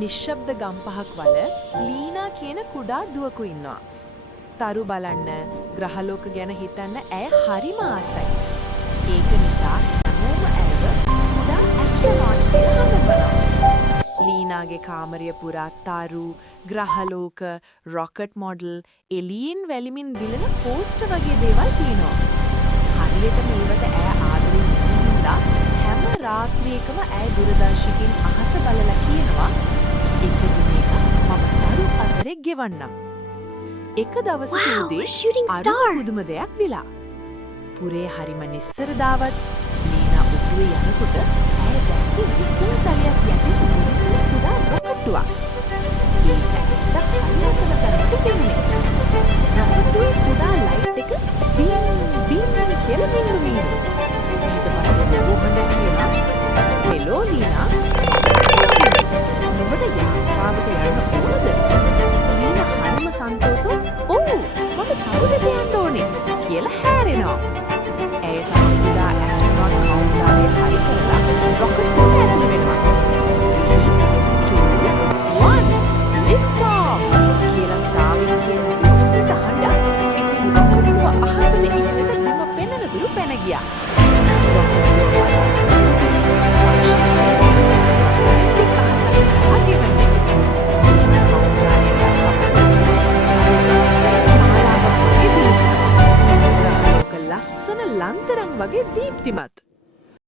නිශ්ශබ්ද ගම්පහක් වල ලීනා කියන කුඩා දුවකු ඉන්නවා. තරු බලන්න, ග්‍රහලෝක ගැන හිතන්න ඇය හරිම ආසයි. ඒක නිසා හැමෝම ඇයව කුඩා ඇස්ට්‍රොනොට් කියලා හඳුන්වනවා. ලීනාගේ කාමරය පුරා තරු, ග්‍රහලෝක, රොකට් මොඩල්, එලියන් වැලිමින් දිලන පෝස්ටර් වගේ දේවල් තියෙනවා. හරියටම ඒවට ඇය ආදරෙන් ඉඳලා හැම රාත්‍රියකම ඇය දුරදර්ශකයෙන් අහස බලලා කියනවා එක දිනක මම තරු අතරේ ගෙවන්නම්. එක දවසක උදේ පුදුම දෙයක් විලා. පුරේ හරිම නිස්සරදාවත් ලීනා උඩුවේ යනකොට ඇය දැක්කේ විකුණු තලයක් යටින් මිනිස්සු කුඩා රොකට්ටුවක්. ඒක ඇත්ත හරියටම තරමට දෙන්නේ. රොකට්ටුවේ කුඩා ලයිට් එක බීම් කියලා මින්නුනේ. ඊට පස්සේ රෝහණ කියලා හෙලෝ ලීනා නුඹට යාත්‍රාවට යන්න ඕනද? ලීනා හරිම සන්තෝෂව ඔව් මම තවද යන්න ඕනේ කියලා හැරෙනවා. ඇය තමයි කුඩා ඇස්ට්‍රොනොට් කවුන්ටරේ හරි කරලා රොකට් එකට ඇතුළු වෙනවා. 3, 2, 1 lift off කියලා ස්ටාර්ලින් කියන විස්මිත හඬ ඉතින් රොකට්ටුව අහසට ඉහළට බිම පෙනෙන දුරු පැන ගියා.